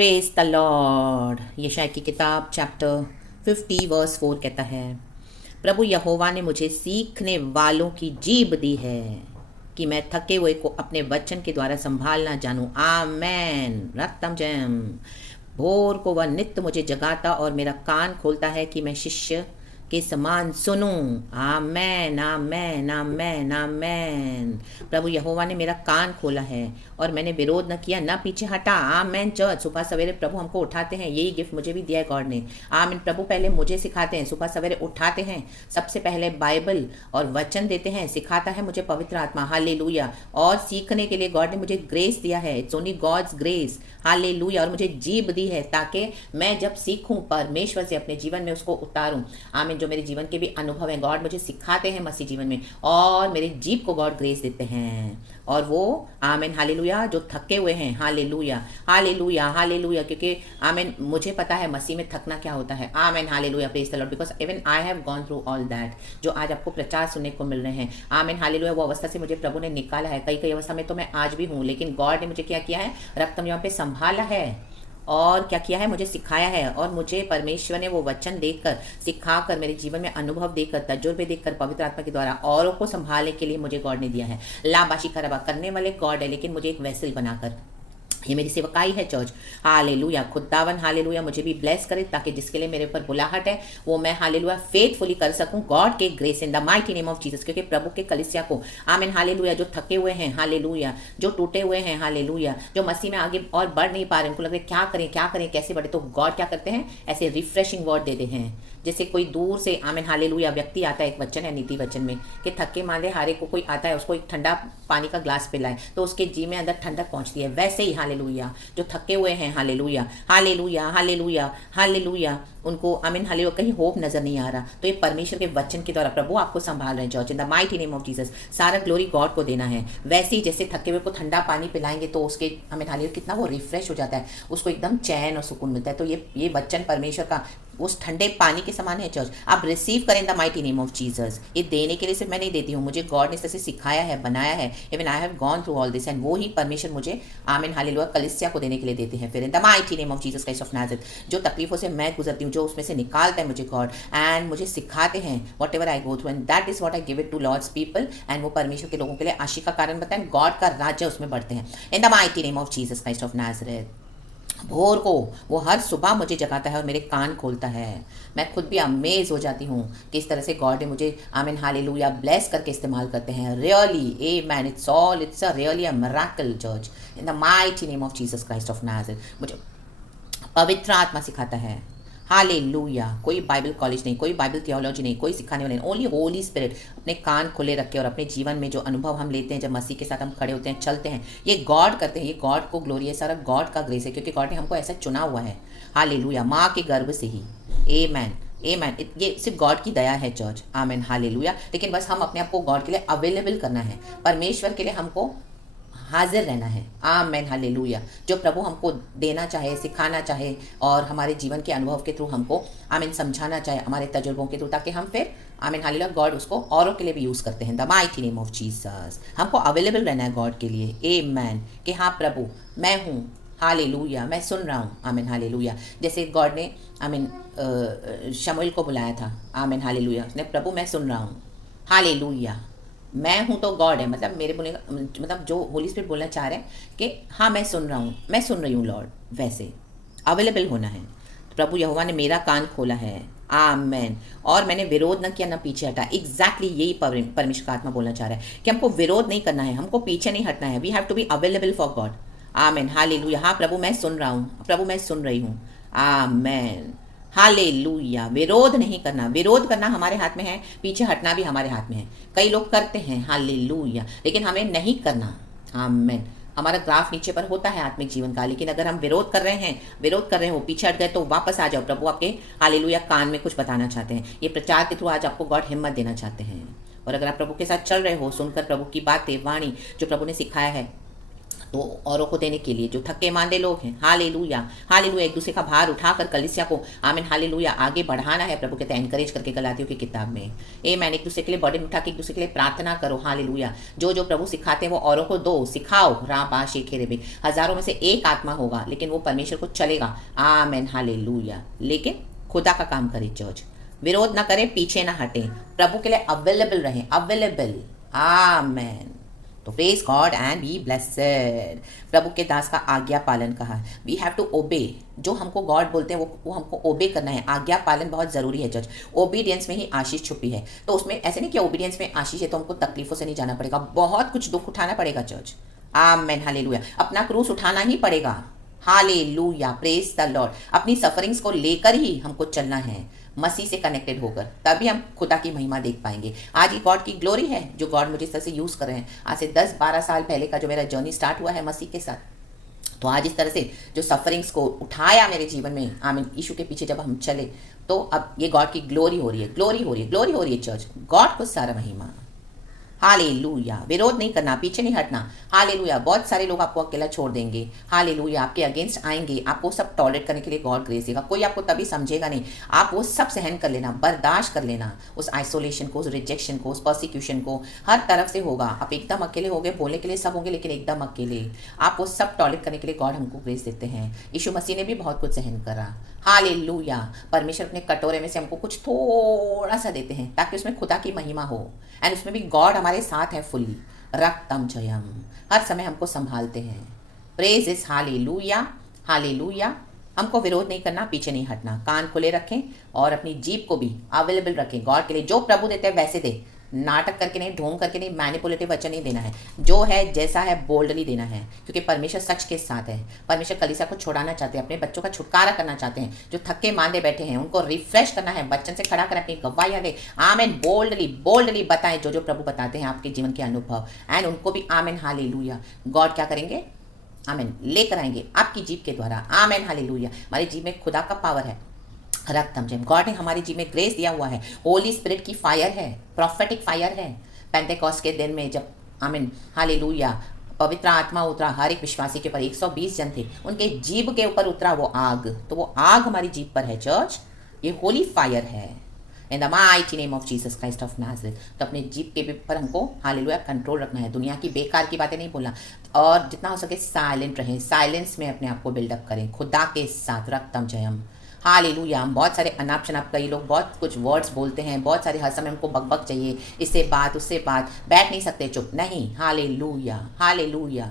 Praise the Lord. यशायाह की किताब चैप्टर 50 वर्स 4 कहता है, प्रभु यहोवा ने मुझे सीखने वालों की जीभ दी है कि मैं थके हुए को अपने वचन के द्वारा संभालना जानूं। आमेन। रत्तम जयम। भोर को वह नित्य मुझे जगाता और मेरा कान खोलता है कि मैं शिष्य के समान सुनूं। आमेन आमेन आमेन आमेन। प्रभु यहोवा ने मेरा कान खोला है और मैंने विरोध न किया, न पीछे हटा। आमेन। चर्च सुबह सवेरे प्रभु हमको उठाते हैं, यही गिफ्ट मुझे भी दिया है गॉड ने। आमीन। प्रभु पहले मुझे सिखाते हैं, सुबह सवेरे उठाते हैं, सबसे पहले बाइबल और वचन देते हैं, सिखाता है मुझे पवित्र आत्मा। हालेलुया। और सीखने के लिए गॉड ने मुझे ग्रेस दिया है। It's only God's grace. Hallelujah. और मुझे जीभ दी है ताकि मैं जब सीखूं परमेश्वर से अपने जीवन में उसको उतारूं। आमीन। जो मेरे जीवन के भी अनुभव हैं गॉड मुझे सिखाते हैं मसीह जीवन में, और मेरे जीभ को गॉड ग्रेस देते हैं। और वो आमीन हालेलुया जो थके हुए हैं, हालेलुया हालेलुया हालेलुया, क्योंकि आमीन मुझे पता है मसीह में थकना क्या होता है। आमीन hallelujah. Praise the Lord, because even I have gone through all that, जो आज आपको प्रचार सुनने को मिल रहे हैं। आमीन हालेलुया। वो अवस्था से मुझे प्रभु ने निकाला है। कई कई अवस्था में तो मैं आज भी हूँ, लेकिन गॉड ने मुझे क्या किया है, रक्तम यहाँ पे संभाला है और क्या किया है, मुझे सिखाया है। और मुझे परमेश्वर ने वो वचन देकर, सिखाकर, मेरे जीवन में अनुभव देकर, तजुर्बे देकर, पवित्र आत्मा के द्वारा औरों को संभालने के लिए मुझे गॉड ने दिया है। लाबाशी खराबा करने वाले गॉड है, लेकिन मुझे एक वेसल बनाकर, ये मेरी सेवकाई है चर्च। हालेलुया। खुदावन हालेलुया मुझे भी ब्लेस करे ताकि जिसके लिए मेरे ऊपर बुलाहट है वो मैं हालेलुया फेथफुली कर सकूं, गॉड के grace in the mighty name of Jesus. क्योंकि प्रभु के कलीसिया को आमीन हालेलुया जो थके हुए हैं, हालेलुया जो टूटे हुए हैं, हालेलुया जो मसीह में आगे और बढ़ नहीं पा रहे, उनको लग रहा है क्या करें कैसे बढ़े, तो गॉड क्या करते हैं, ऐसे रिफ्रेशिंग वर्ड देते हैं। जैसे कोई दूर से आमीन हालेलुया व्यक्ति आता है, एक वचन है नीति वचन में कि थके मांदे हारे को कोई आता है, उसको एक ठंडा पानी का ग्लास पिलाए तो उसके जी में अंदर ठंडक पहुंचती है। वैसे ही हालेलुया जो थके हुए हैं, हालेलुया हालेलुया हालेलुया हालेलुया, उनको आमीन हालेलुया कहीं होप नजर नहीं आ रहा, तो ये परमेश्वर के वचन के द्वारा प्रभु आपको संभाल रहे हैं church in the mighty name of Jesus. सारा ग्लोरी गॉड को देना है। वैसे ही जैसे थके हुए को ठंडा पानी पिलाएंगे तो उसके आमीन हालेलुया कितना वो रिफ्रेश हो जाता है, उसको एकदम चैन और सुकून मिलता है। तो ये वचन परमेश्वर का उस ठंडे पानी के समान है चर्च। आप रिसीव करें the mighty name of Jesus. ये देने के लिए सिर्फ मैं नहीं देती हूँ, मुझे गॉड ने इस तरह से सिखाया है, बनाया है। Even I have gone through all this, and वो ही परमेश्वर मुझे आमीन हालेलुया कलीसिया को देने के लिए देते हैं। फिर इन the mighty name of Jesus Christ of Nazareth, जो तकलीफों से मैं गुजरती हूँ, जो उसमें से निकालता है मुझे गॉड, एंड मुझे सिखाते हैं whatever I go through, and that is what I give it to Lord's people, and वो परमेश्वर के लोगों के लिए आशी का कारण बताएं, गॉड का राज्य उसमें बढ़ते हैं। इन the mighty name of Jesus Christ of Nazareth. भोर को वो हर सुबह मुझे जगाता है और मेरे कान खोलता है। मैं खुद भी अमेज हो जाती हूँ कि इस तरह से गॉड ने मुझे आमीन हालेलुया ब्लेस करके इस्तेमाल करते हैं। Really amen, it's a really a miracle church in the mighty name of Jesus Christ of Nazareth. मुझे पवित्र आत्मा सिखाता है। हालेलुया। कोई बाइबल कॉलेज नहीं, कोई बाइबल थियोलॉजी नहीं, कोई सिखाने वाले नहीं, ओनली होली स्पिरिट। अपने कान खुले रखे और अपने जीवन में जो अनुभव हम लेते हैं, जब मसीह के साथ हम खड़े होते हैं, चलते हैं, ये गॉड करते हैं, ये गॉड को ग्लोरी है, सारा गॉड का ग्रेस है, क्योंकि गॉड ने हमको ऐसा चुना हुआ है। हालेलुया। माँ के गर्भ से ही। आमेन आमेन। ये सिर्फ गॉड की दया है चर्च। Amen hallelujah. लेकिन बस हम अपने आप को गॉड के लिए अवेलेबल करना है, परमेश्वर के लिए हमको हाजिर रहना है। Amen hallelujah. जो प्रभु हमको देना चाहे, सिखाना चाहे, और हमारे जीवन के अनुभव के थ्रू हमको आमीन समझाना चाहे, हमारे तजुर्बों के थ्रू, ताकि हम फिर आमीन हालेलुया गॉड उसको औरों के लिए भी यूज़ करते हैं। The mighty name of Jesus. हमको अवेलेबल रहना है गॉड के लिए। आमेन। कि हाँ प्रभु मैं हूँ, हालेलुया मैं सुन रहा हूँ। आमीन हालेलुया। जैसे गॉड ने आमीन शमूएल को बुलाया था, आमीन हालेलुया, उसने प्रभु मैं सुन रहा हूँ, हालेलुया। मैं हूँ तो गॉड है, मतलब मेरे बोलने का मतलब जो होली स्पिरिट बोलना चाह रहे हैं कि हाँ मैं सुन रहा हूँ, मैं सुन रही हूँ लॉर्ड, वैसे अवेलेबल होना है। तो प्रभु यहोवा ने मेरा कान खोला है। आमेन। और मैंने विरोध न किया, न पीछे हटा। एग्जैक्टली यही परमेश्वर का आत्मा बोलना चाह रहा है कि हमको विरोध नहीं करना है, हमको पीछे नहीं हटना है। We have to be available for God. Amen hallelujah. हाँ प्रभु मैं सुन रहा हूँ, प्रभु मैं सुन रही हूँ। Amen hallelujah. विरोध नहीं करना, विरोध करना हमारे हाथ में है, पीछे हटना भी हमारे हाथ में है। कई लोग करते हैं, हालेलुया, लेकिन हमें नहीं करना। आमेन। हमारा ग्राफ नीचे पर होता है आत्मिक जीवन का, लेकिन अगर हम विरोध कर रहे हो, पीछे हट गए, तो वापस आ जाओ। प्रभु आपके हालेलुया कान में कुछ बताना चाहते हैं। ये प्रचार के थ्रू आज आपको गॉड हिम्मत देना चाहते हैं। और अगर आप प्रभु के साथ चल रहे हो, सुनकर प्रभु की बातें, वाणी जो प्रभु ने सिखाया है, तो औरों को देने के लिए जो थके मांदे लोग हैं, हालेलुया हालेलुया, एक दूसरे का भार उठाकर कलीसिया को आमीन हालेलुया आगे बढ़ाना है। प्रभु कहते हैं एनकरेज करके गलातियों की किताब में, मैंने एक दूसरे के लिए बर्डन उठा के एक दूसरे के लिए प्रार्थना करो। हालेलुया, जो जो प्रभु सिखाते हैं वो औरों को दो, सिखाओ। राबा शेखेरे में हजारों में से एक आत्मा होगा, लेकिन वो परमेश्वर को चलेगा। आमीन हालेलुया। लेकिन खुदा का काम करे चर्च, विरोध ना करे, पीछे ना हटे, प्रभु के लिए अवेलेबल रहें, अवेलेबल। आमेन। तो praise God and be blessed. प्रभु के दास का आज्ञा पालन कहा, वी हैव टू ओबे। जो हमको गॉड बोलते हैं वो हमको ओबे करना है। आज्ञा पालन बहुत ज़रूरी है जज। ओबीडियंस में ही आशीष छुपी है। तो उसमें ऐसे नहीं कि ओबीडियंस में आशीष है तो हमको तकलीफों से नहीं जाना पड़ेगा, बहुत कुछ दुख उठाना पड़ेगा चर्च। Amen hallelujah. अपना क्रूस उठाना ही पड़ेगा। Hallelujah, praise the Lord. अपनी सफरिंग्स को लेकर ही हमको चलना है, मसीह से कनेक्टेड होकर, तभी हम खुदा की महिमा देख पाएंगे। आज ये गॉड की ग्लोरी है जो गॉड मुझे इस तरह से यूज़ कर रहे हैं। आज से 10-12 साल पहले का जो मेरा जर्नी स्टार्ट हुआ है मसीह के साथ, तो आज इस तरह से जो सफरिंग्स को उठाया मेरे जीवन में, आमीन, यीशु के पीछे जब हम चले, तो अब ये गॉड की ग्लोरी हो रही है, ग्लोरी हो रही है, ग्लोरी हो रही है चर्च। गॉड को सारा महिमा। हालेलुया। विरोध नहीं करना, पीछे नहीं हटना। हालेलुया। बहुत सारे लोग आपको अकेला छोड़ देंगे, हालेलुया, आपके अगेंस्ट आएंगे, आपको सब टॉलरेट करने के लिए गॉड ग्रेस देगा। कोई आपको तभी समझेगा नहीं, आप वो सब सहन कर लेना, बर्दाश्त कर लेना, उस आइसोलेशन को, उस रिजेक्शन को, उस परसिक्यूशन को। हर तरफ से होगा, आप एकदम अकेले हो गए, बोलने के लिए सब होंगे लेकिन एकदम अकेले। आप वो सब टॉलरेट करने के लिए गॉड हमको ग्रेस देते हैं। यीशु मसीह ने भी बहुत कुछ सहन करा। हालेलुया। परमेश्वर अपने कटोरे में से हमको कुछ थोड़ा सा देते हैं ताकि उसमें खुदा की महिमा हो, एंड उसमें भी गॉड हमारे साथ है फुल्ली। रक्तम जयम, हर समय हमको संभालते हैं। Praise is hallelujah hallelujah. हमको विरोध नहीं करना, पीछे नहीं हटना, कान खुले रखें और अपनी जीभ को भी अवेलेबल रखें गॉड के लिए। जो प्रभु देते हैं वैसे दे, नाटक करके नहीं, ढोंग करके नहीं, मैनिपुलेटिव वचन नहीं देना है। जो है जैसा है बोल्डली देना है, क्योंकि परमेश्वर सच के साथ है। परमेश्वर कलीसिया को छुड़ाना चाहते हैं, अपने बच्चों का छुटकारा करना चाहते हैं। जो थके मांदे बैठे हैं उनको रिफ्रेश करना है, बच्चन से खड़ा कर अपनी गवाहियाँ दे। आमेन, बोल्डली बोल्डली बताएं जो जो प्रभु बताते हैं आपके जीवन के अनुभव, एंड उनको भी आमेन हालेलुया। गॉड क्या करेंगे? आमेन, लेकर आएंगे आपकी जीभ के द्वारा। Amen hallelujah. हमारी जीभ में खुदा का पावर है। रक्तम जयम, गॉड ने हमारी जीव में ग्रेस दिया हुआ है। होली स्पिरिट की फायर है, प्रोफेटिक फायर है। पेंटेकॉस्ट के दिन में जब आमीन हालेलुया पवित्र आत्मा उतरा, हर एक विश्वासी के ऊपर, 120 जन थे, उनके जीभ के ऊपर उतरा वो आग। तो वो आग हमारी जीभ पर है चर्च, ये होली फायर है। इन the mighty name of Jesus Christ of Nazareth. तो अपने जीभ के ऊपर हमको हालेलुया कंट्रोल रखना है, दुनिया की बेकार की बातें नहीं बोलना, और जितना हो सके साइलेंट रहें, साइलेंस में अपने आप को बिल्डअप करें खुदा के साथ। रक्तम जयम हालेलुया। हम बहुत सारे अनाप शनाप, कई लोग बहुत कुछ वर्ड्स बोलते हैं, बहुत सारे, हर समय हमको बकबक चाहिए, इससे बात उससे बात, बैठ नहीं सकते चुप, नहीं। Hallelujah hallelujah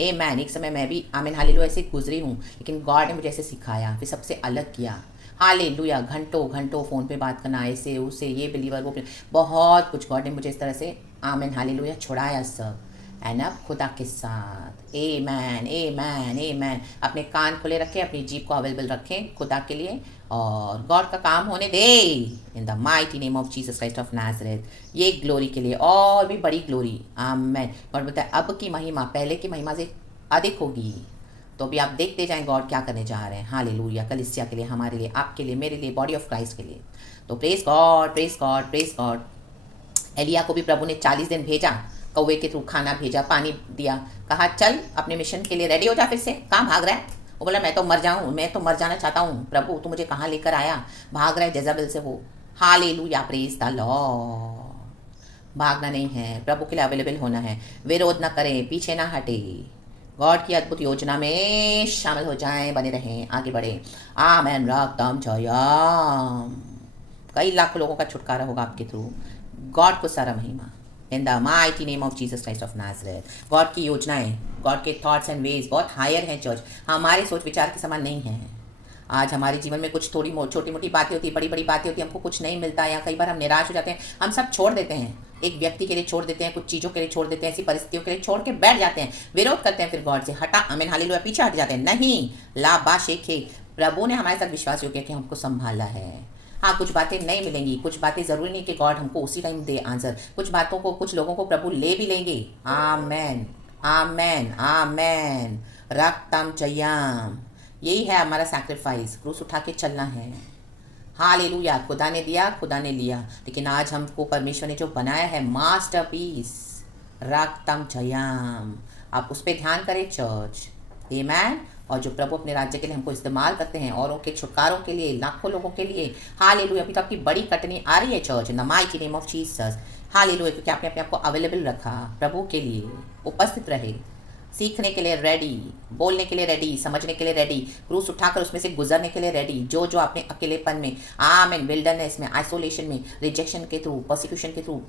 amen. एक समय मैं भी आमीन हालेलुया ऐसे गुजरी हूँ, लेकिन गॉड ने मुझे ऐसे सिखाया, फिर सबसे अलग किया। हालेलुया। घंटों घंटों फ़ोन पे बात करना, ऐसे उसे, ये बिलीवर वो, बहुत कुछ गॉड ने मुझे इस तरह से आमीन हालेलुया छुड़ाया सब। एंड अब खुदा के साथ। आमेन आमेन आमेन। अपने कान खुले रखें, अपनी जीभ को अवेलेबल रखें खुदा के लिए, और गॉड का काम होने दे in the mighty name of Jesus Christ of Nazareth. ये ग्लोरी के लिए और भी बड़ी ग्लोरी। आमेन। और बोलता है अब की महिमा पहले की महिमा से अधिक होगी। तो अभी आप देखते जाएं गॉड क्या करने जा रहे हैं। हालेलुया। कलीसिया के लिए, हमारे लिए, आपके लिए, मेरे लिए, बॉडी ऑफ क्राइस्ट के लिए। तो praise God praise God praise God. एलिया को भी प्रभु ने 40 दिन भेजा, कौवे के थ्रू खाना भेजा, पानी दिया, कहा चल अपने मिशन के लिए रेडी हो जा, फिर से कहाँ भाग रहा है। वो बोला मैं तो मर जाऊँ, मैं तो मर जाना चाहता हूँ प्रभु, तू मुझे कहाँ लेकर आया, भाग रहा है जेज़ाबेल से वो। Hallelujah praise the Lord. भागना नहीं है, प्रभु के लिए अवेलेबल होना है। विरोध ना करें, पीछे ना हटे, गॉड की अद्भुत योजना में शामिल हो जाएं, बने रहें, आगे बढ़े। आमेन। रक्तम जयम। कई लाखों लोगों का छुटकारा होगा आपके थ्रू। गॉड को सारा महिमा इन the mighty name of Jesus Christ of Nazareth. God की योजनाएं, गॉड के थॉट्स एंड वेज बहुत हायर हैं चर्च, हमारे सोच विचार के समान नहीं हैं। आज हमारे जीवन में कुछ थोड़ी छोटी मोटी बातें होती, बड़ी बड़ी बातें होती, हमको कुछ नहीं मिलता, या कई बार हम निराश हो जाते हैं, हम सब छोड़ देते हैं, एक व्यक्ति के लिए छोड़ देते हैं, कुछ चीज़ों के लिए छोड़ देते हैं, ऐसी परिस्थितियों के लिए छोड़ के बैठ जाते हैं, विरोध करते हैं, फिर गॉड से हटा आमीन हालेलुया पीछे हट जाते हैं। नहीं, ला बा शेखे, प्रभु ने हमारे साथ विश्वास योग्य कि हमको संभाला है। हाँ, कुछ बातें नहीं मिलेंगी, कुछ बातें ज़रूरी नहीं कि गॉड हमको उसी टाइम दे आंसर, कुछ बातों को, कुछ लोगों को प्रभु ले भी लेंगे। आमेन आमेन आमेन। रक्तम जयम। यही है हमारा सैक्रिफाइस, क्रूस उठा के चलना है। हालेलुया। खुदा ने दिया, खुदा ने लिया, लेकिन आज हमको परमेश्वर ने जो बनाया है मास्टरपीस। रक्तम जयम। आप उस पर ध्यान करें चर्च। आमेन। और जो प्रभु अपने राज्य के लिए हमको इस्तेमाल करते हैं, औरों के छुटकारों के लिए, लाखों लोगों के लिए। हालेलुया। अभी तो आपकी बड़ी कटनी आ रही है church, in the mighty name of Jesus. Hallelujah. क्योंकि आपने अपने आप को अवेलेबल रखा, प्रभु के लिए उपस्थित रहे, सीखने के लिए रेडी, बोलने के लिए रेडी, समझने के लिए रेडी, क्रूस उठाकर उसमें से गुजरने के लिए रेडी। जो जो आपने अकेलेपन में, आमेन, विल्डरनेस में, आइसोलेशन में, रिजेक्शन के थ्रू, प्रोसिक्यूशन के थ्रू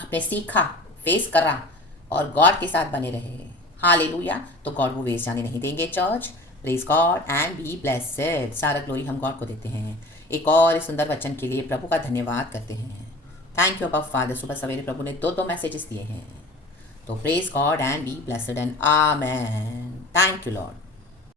आपने सीखा, फेस करा और गॉड के साथ बने रहे। हालेलुया। तो गॉड वो वेस्ट जाने नहीं देंगे church. Praise God and be blessed. सारा ग्लोरी हम गॉड को देते हैं। एक और इस सुंदर वचन के लिए प्रभु का धन्यवाद करते हैं। Thank you abba father. सुबह सवेरे प्रभु ने दो मैसेजेस दिए हैं। तो praise God and be blessed and amen. Thank you Lord.